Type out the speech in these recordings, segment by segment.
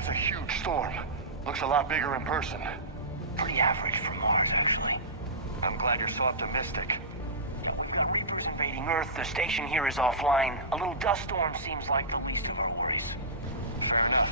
That's a huge storm. Looks a lot bigger in person. Pretty average for Mars, actually. I'm glad you're so optimistic. Yeah, we've got Reapers invading Earth. The station here is offline. A little dust storm seems like the least of our worries. Fair enough.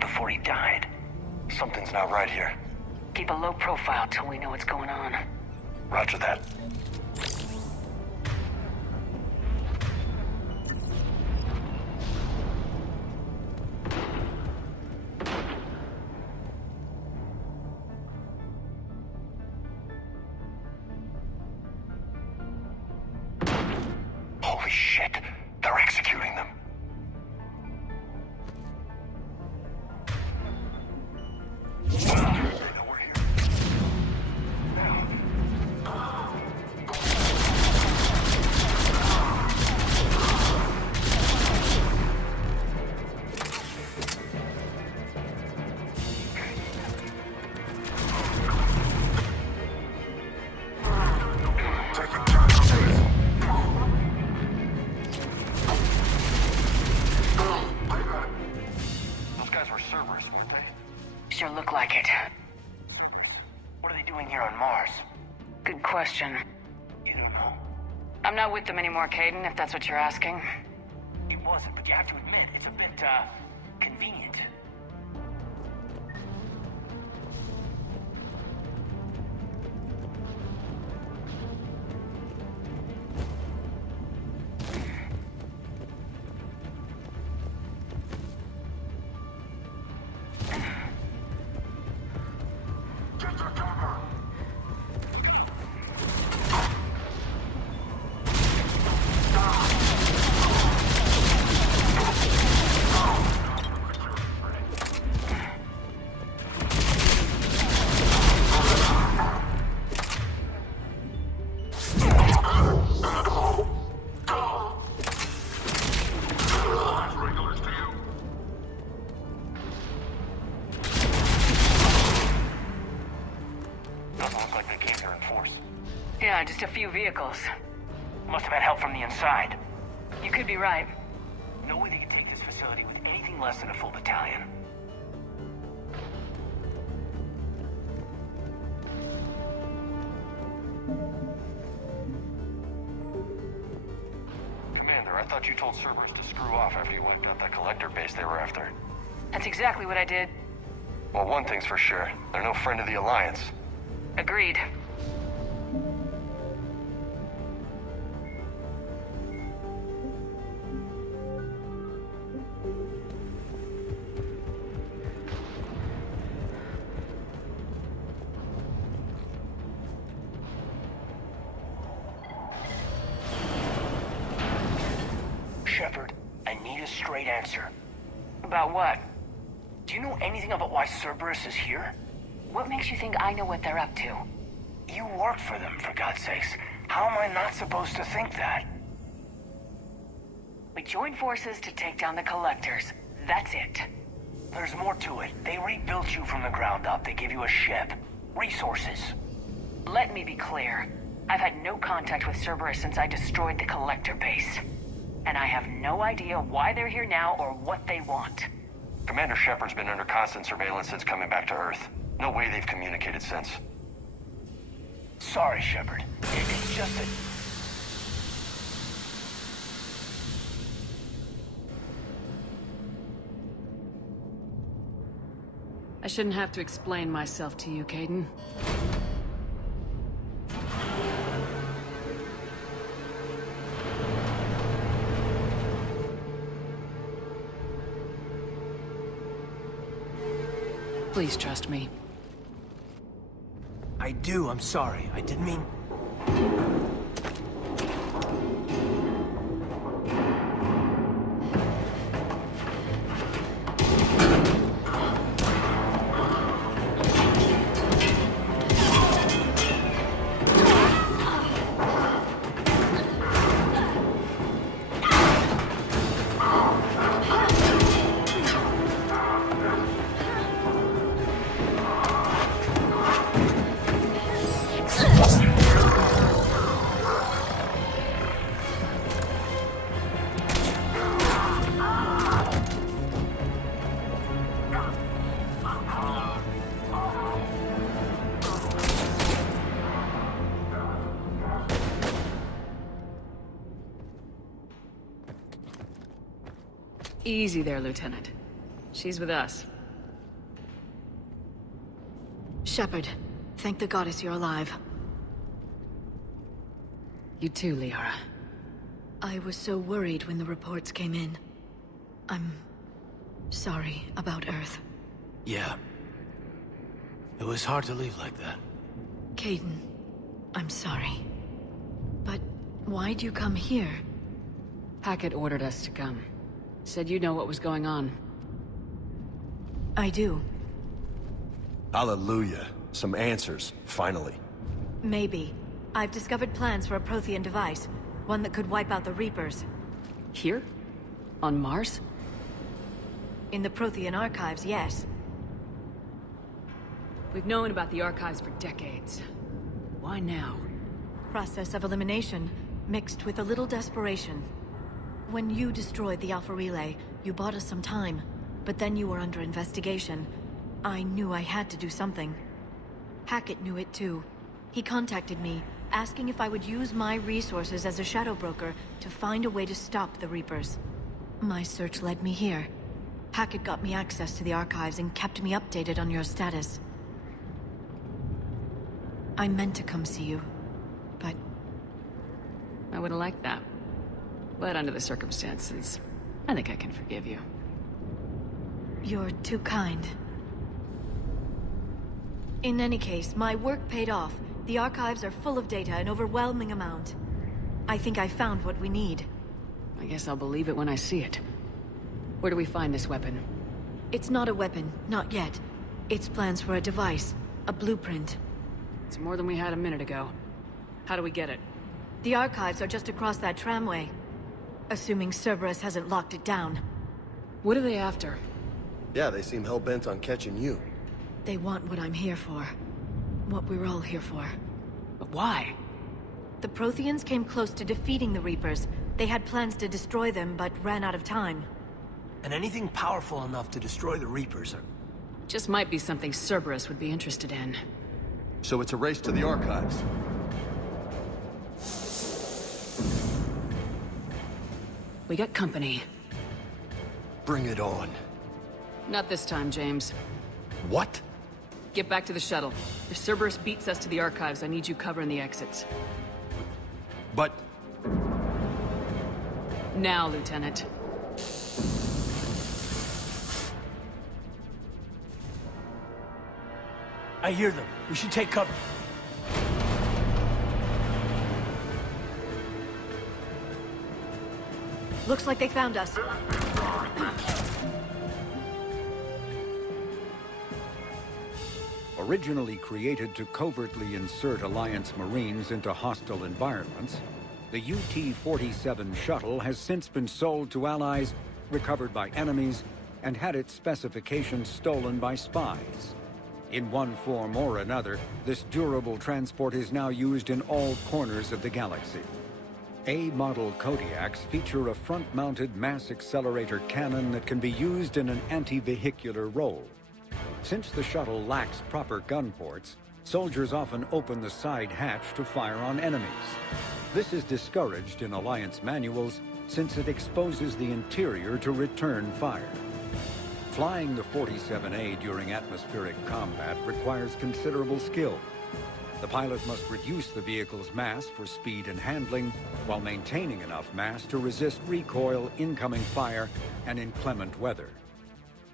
Before he died. Something's not right here. Keep a low profile till we know what's going on. Roger that. Holy shit! They're executing them. Cerberus, weren't they? Sure look like it. Cerberus? What are they doing here on Mars? Good question. You don't know. I'm not with them anymore, Caden, if that's what you're asking. It wasn't, but you have to admit, it's a bit, convenient. Get the cover! Yeah, just a few vehicles. Must have had help from the inside. You could be right. No way they could take this facility with anything less than a full battalion. Commander, I thought you told Cerberus to screw off after you wiped out that collector base they were after. That's exactly what I did. Well, one thing's for sure. They're no friend of the Alliance. Agreed. Shepard, I need a straight answer. About what? Do you know anything about why Cerberus is here? What makes you think I know what they're up to? You work for them, for God's sakes. How am I not supposed to think that? We joined forces to take down the collectors. That's it. There's more to it. They rebuilt you from the ground up. They gave you a ship. Resources. Let me be clear. I've had no contact with Cerberus since I destroyed the collector base. And I have no idea why they're here now or what they want. Commander Shepard's been under constant surveillance since coming back to Earth. No way they've communicated since. Sorry, Shepard. It's just that... I shouldn't have to explain myself to you, Caden. Please trust me. I do, I'm sorry. I didn't mean... Easy there, Lieutenant. She's with us. Shepard, thank the goddess you're alive. You too, Liara. I was so worried when the reports came in. I'm sorry about Earth. Yeah. It was hard to leave like that. Caden, I'm sorry. But why'd you come here? Hackett ordered us to come. Said you know what was going on. I do. Hallelujah. Some answers, finally. Maybe. I've discovered plans for a Prothean device. One that could wipe out the Reapers. Here? On Mars? In the Prothean archives, yes. We've known about the archives for decades. Why now? Process of elimination, mixed with a little desperation. When you destroyed the Alpha Relay, you bought us some time. But then you were under investigation. I knew I had to do something. Hackett knew it too. He contacted me, asking if I would use my resources as a shadow broker to find a way to stop the Reapers. My search led me here. Hackett got me access to the archives and kept me updated on your status. I meant to come see you, but... I would have liked that. But under the circumstances, I think I can forgive you. You're too kind. In any case, my work paid off. The archives are full of data, an overwhelming amount. I think I found what we need. I guess I'll believe it when I see it. Where do we find this weapon? It's not a weapon, not yet. It's plans for a device, a blueprint. It's more than we had a minute ago. How do we get it? The archives are just across that tramway. Assuming Cerberus hasn't locked it down. What are they after? Yeah, they seem hell-bent on catching you. They want what I'm here for. What we're all here for. But why? The Protheans came close to defeating the Reapers. They had plans to destroy them, but ran out of time. And anything powerful enough to destroy the Reapers are... Just might be something Cerberus would be interested in. So it's a race to the archives. We got company. Bring it on. Not this time, James. What? Get back to the shuttle. If Cerberus beats us to the archives, I need you covering the exits. But... Now, Lieutenant. I hear them. We should take cover. Looks like they found us. Originally created to covertly insert Alliance Marines into hostile environments, the UT-47 shuttle has since been sold to allies, recovered by enemies, and had its specifications stolen by spies. In one form or another, this durable transport is now used in all corners of the galaxy. A-model Kodiaks feature a front-mounted mass accelerator cannon that can be used in an anti-vehicular role. Since the shuttle lacks proper gun ports, soldiers often open the side hatch to fire on enemies. This is discouraged in Alliance manuals since it exposes the interior to return fire. Flying the 47A during atmospheric combat requires considerable skill. The pilot must reduce the vehicle's mass for speed and handling, while maintaining enough mass to resist recoil, incoming fire, and inclement weather.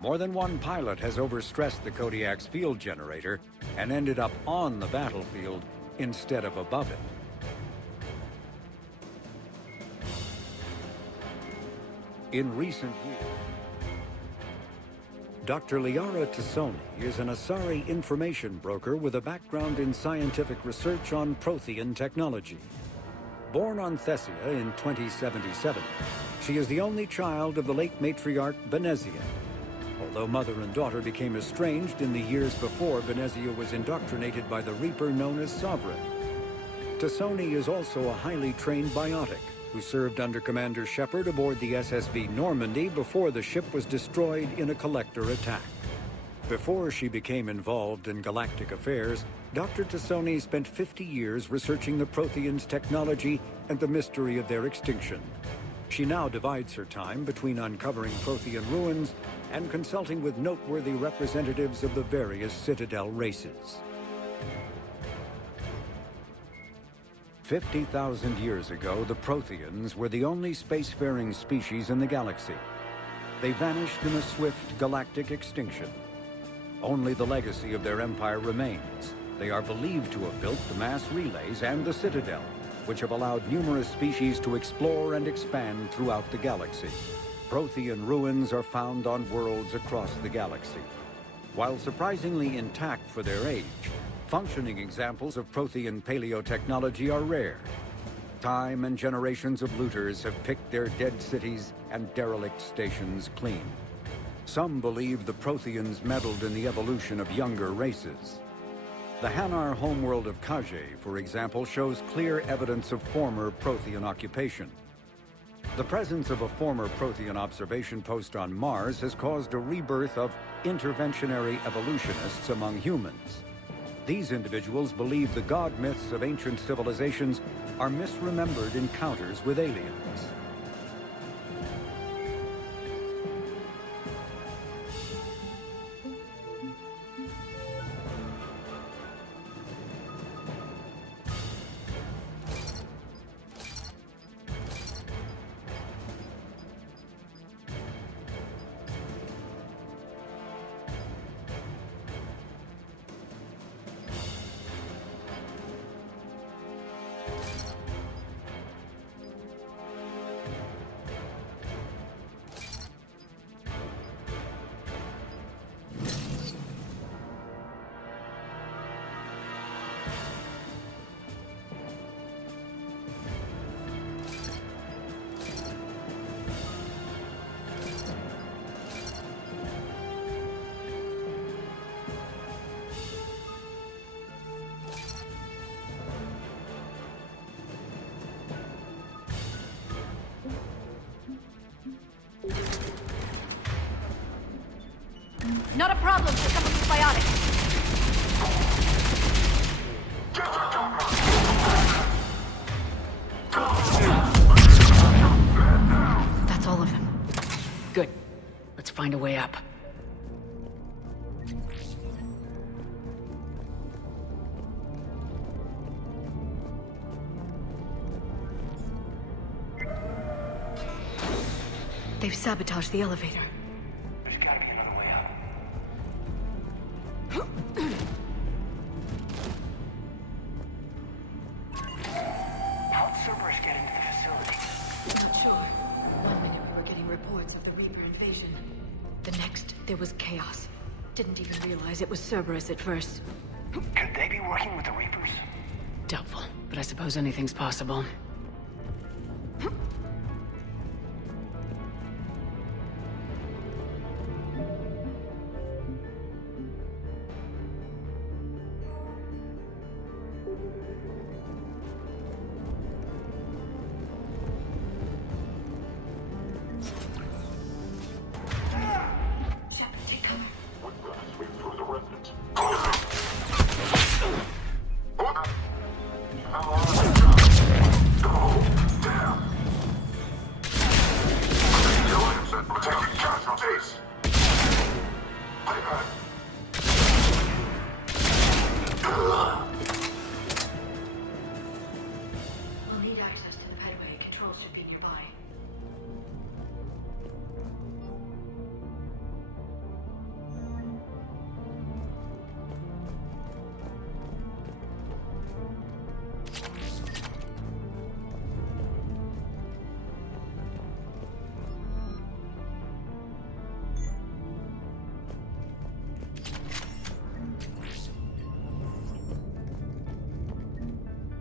More than one pilot has overstressed the Kodiak's field generator and ended up on the battlefield instead of above it. In recent years, Dr. Liara Tassoni is an Asari information broker with a background in scientific research on Prothean technology. Born on Thessia in 2077, she is the only child of the late matriarch Benezia. Although mother and daughter became estranged in the years before Benezia was indoctrinated by the Reaper known as Sovereign. Tassoni is also a highly trained biotic who served under Commander Shepard aboard the SSV Normandy before the ship was destroyed in a collector attack. Before she became involved in galactic affairs, Dr. Tassoni spent 50 years researching the Protheans' technology and the mystery of their extinction. She now divides her time between uncovering Prothean ruins and consulting with noteworthy representatives of the various Citadel races. 50,000 years ago, the Protheans were the only spacefaring species in the galaxy. They vanished in a swift galactic extinction. Only the legacy of their empire remains. They are believed to have built the mass relays and the Citadel, which have allowed numerous species to explore and expand throughout the galaxy. Prothean ruins are found on worlds across the galaxy. While surprisingly intact for their age, functioning examples of Prothean paleotechnology are rare. Time and generations of looters have picked their dead cities and derelict stations clean. Some believe the Protheans meddled in the evolution of younger races. The Hanar homeworld of Kage, for example, shows clear evidence of former Prothean occupation. The presence of a former Prothean observation post on Mars has caused a rebirth of interventionary evolutionists among humans. These individuals believe the god myths of ancient civilizations are misremembered encounters with aliens. Not a problem for someone who's biotic. That's all of them. Good. Let's find a way up. They've sabotaged the elevator. There's gotta be another way up. How'd Cerberus get into the facility? Not sure. One minute we were getting reports of the Reaper invasion. The next, there was chaos. Didn't even realize it was Cerberus at first. Could they be working with the Reapers? Doubtful, but I suppose anything's possible. I'll need access to the pedway. Controls should be nearby.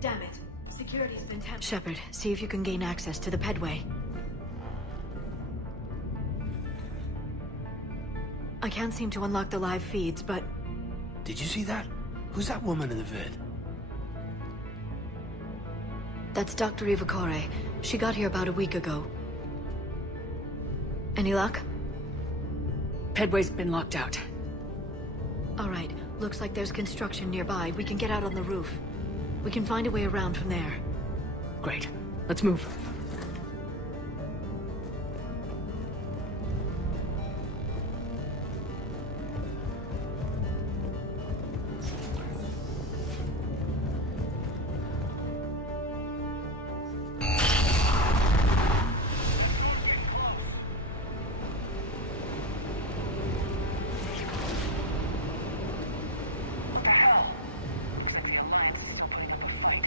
Damn it. Security's been tampered. Shepard, see if you can gain access to the pedway. I can't seem to unlock the live feeds, but... Did you see that? Who's that woman in the vid? That's Dr. Ivacore. She got here about a week ago. Any luck? Pedway's been locked out. All right. Looks like there's construction nearby. We can get out on the roof. We can find a way around from there. Great. Let's move. What the hell? Looks like the Alliance is still putting up a fight.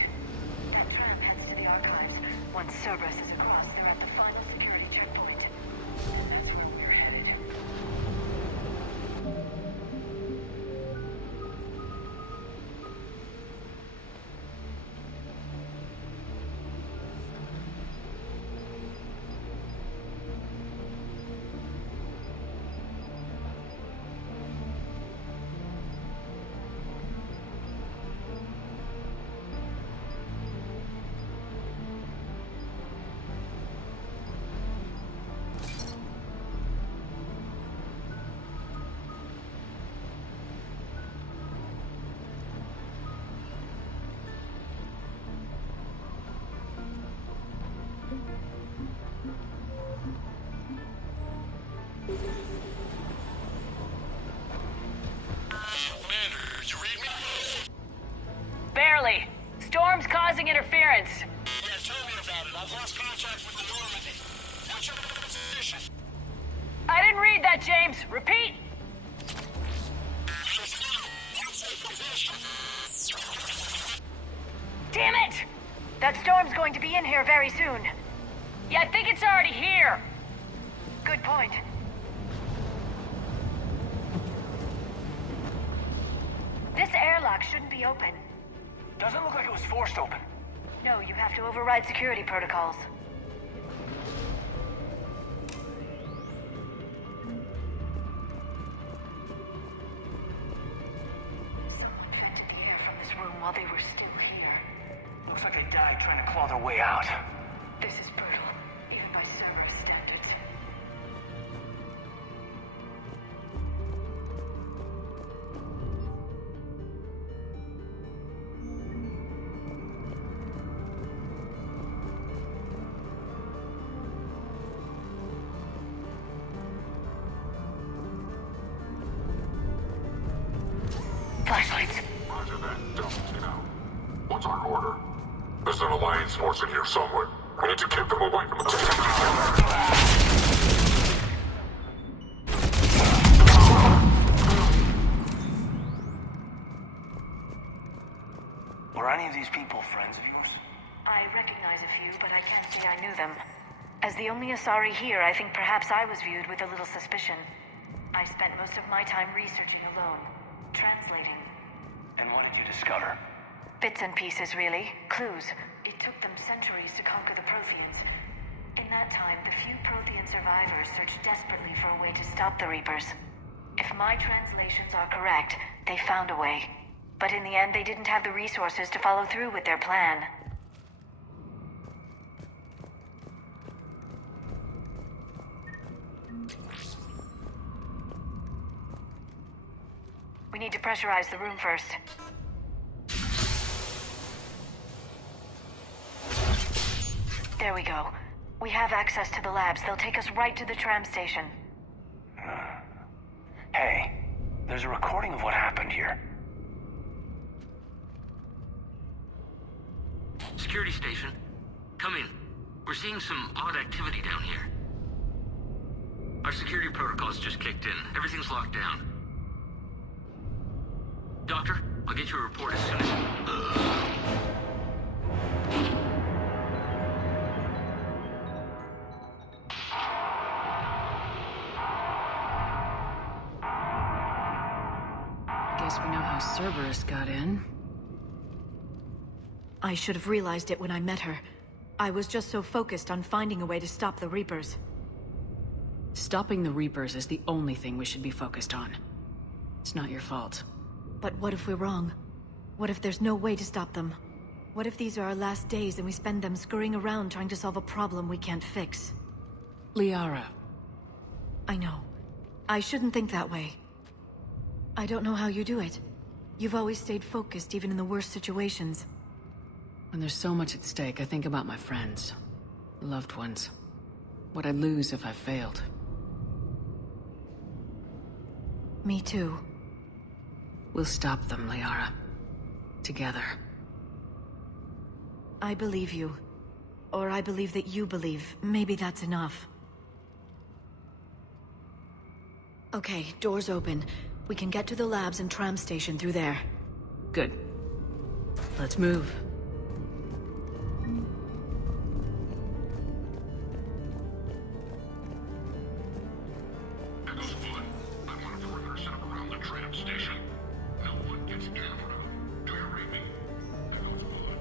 That tram heads to the archives. Once Cerberus is across, they're at the final security checkpoint. That's where we're headed. Commander, you read me? Barely. Storm's causing interference. Yeah, tell me about it. I've lost contact with the Normandy. What's your position? I didn't read that, James. Repeat. Damn it! That storm's going to be in here very soon. Yeah, I think it's already here. Good point. This airlock shouldn't be open. Doesn't look like it was forced open. No, you have to override security protocols. Someone vented the air from this room while they were still here. Looks like they died trying to claw their way out. This is brutal, even by Cerberus standards. There's an Alliance force in here somewhere. We need to keep them away from the... Were any of these people friends of yours? I recognize a few, but I can't say I knew them. As the only Asari here, I think perhaps I was viewed with a little suspicion. I spent most of my time researching alone, translating. And what did you discover? Bits and pieces, really. Clues. It took them centuries to conquer the Protheans. In that time, the few Prothean survivors searched desperately for a way to stop the Reapers. If my translations are correct, they found a way. But in the end, they didn't have the resources to follow through with their plan. We need to pressurize the room first. There we go. We have access to the labs. They'll take us right to the tram station. Hey, there's a recording of what happened here. Security station. Come in. We're seeing some odd activity down here. Our security protocols just kicked in. Everything's locked down. Doctor, I'll get you a report as soon as... Guess we know how Cerberus got in. I should have realized it when I met her. I was just so focused on finding a way to stop the Reapers. Stopping the Reapers is the only thing we should be focused on. It's not your fault. But what if we're wrong? What if there's no way to stop them? What if these are our last days and we spend them scurrying around trying to solve a problem we can't fix? Liara. I know. I shouldn't think that way. I don't know how you do it. You've always stayed focused even in the worst situations. When there's so much at stake, I think about my friends. Loved ones. What I'd lose if I failed. Me too. We'll stop them, Liara. Together. I believe you. Or I believe that you believe. Maybe that's enough. Okay, doors open. We can get to the labs and tram station through there. Good. Let's move. Echo's fine. I want a perimeter set up around the tram station. No one gets down. Do you read me? Echo's fine.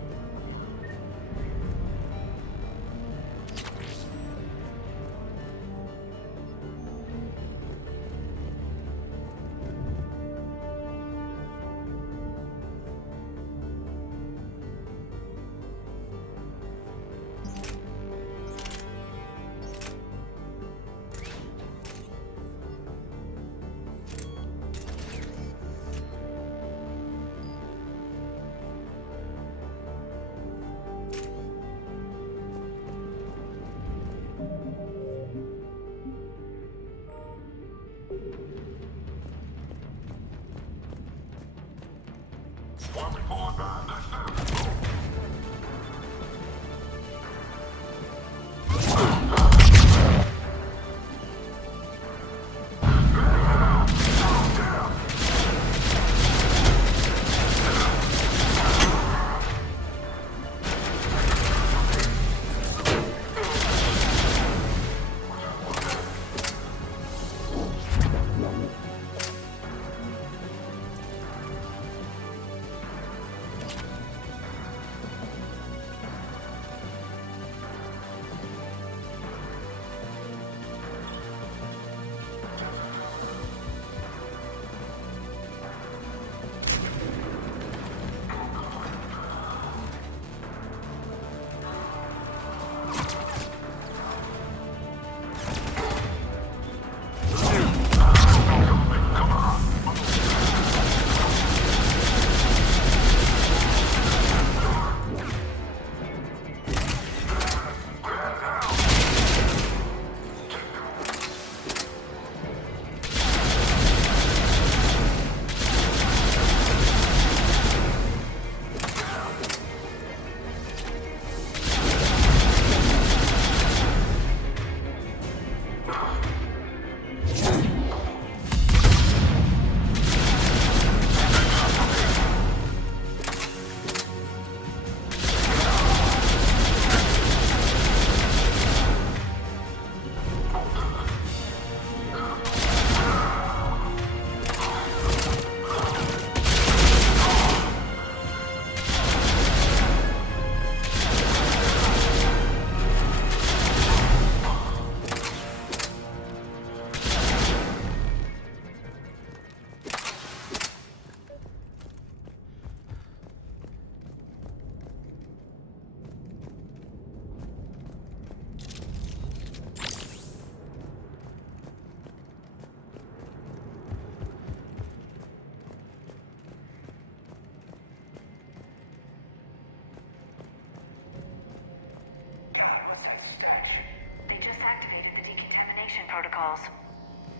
decontamination protocols.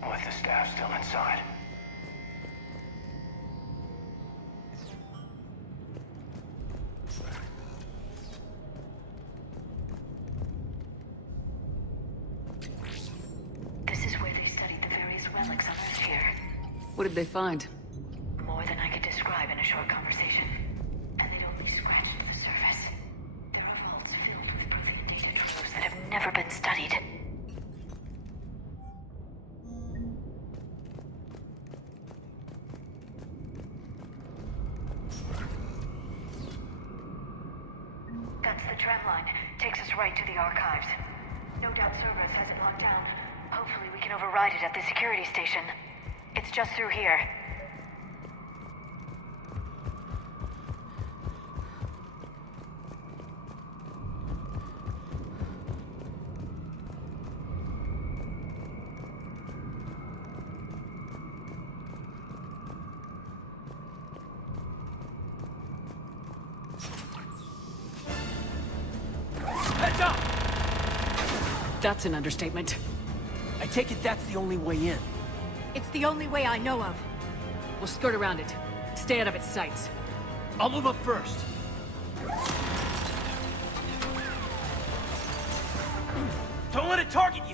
With the staff still inside. This is where they studied the various relics on Earth here. What did they find? More than I could describe in a short conversation. And they'd only scratched the surface. There are vaults filled with perfect data troves that have never been studied. That's the tram line. Takes us right to the archives. No doubt Cerberus has it locked down. Hopefully we can override it at the security station. It's just through here. Heads up! That's an understatement. I take it that's the only way in. It's the only way I know of. We'll skirt around it. Stay out of its sights. I'll move up first. Don't let it target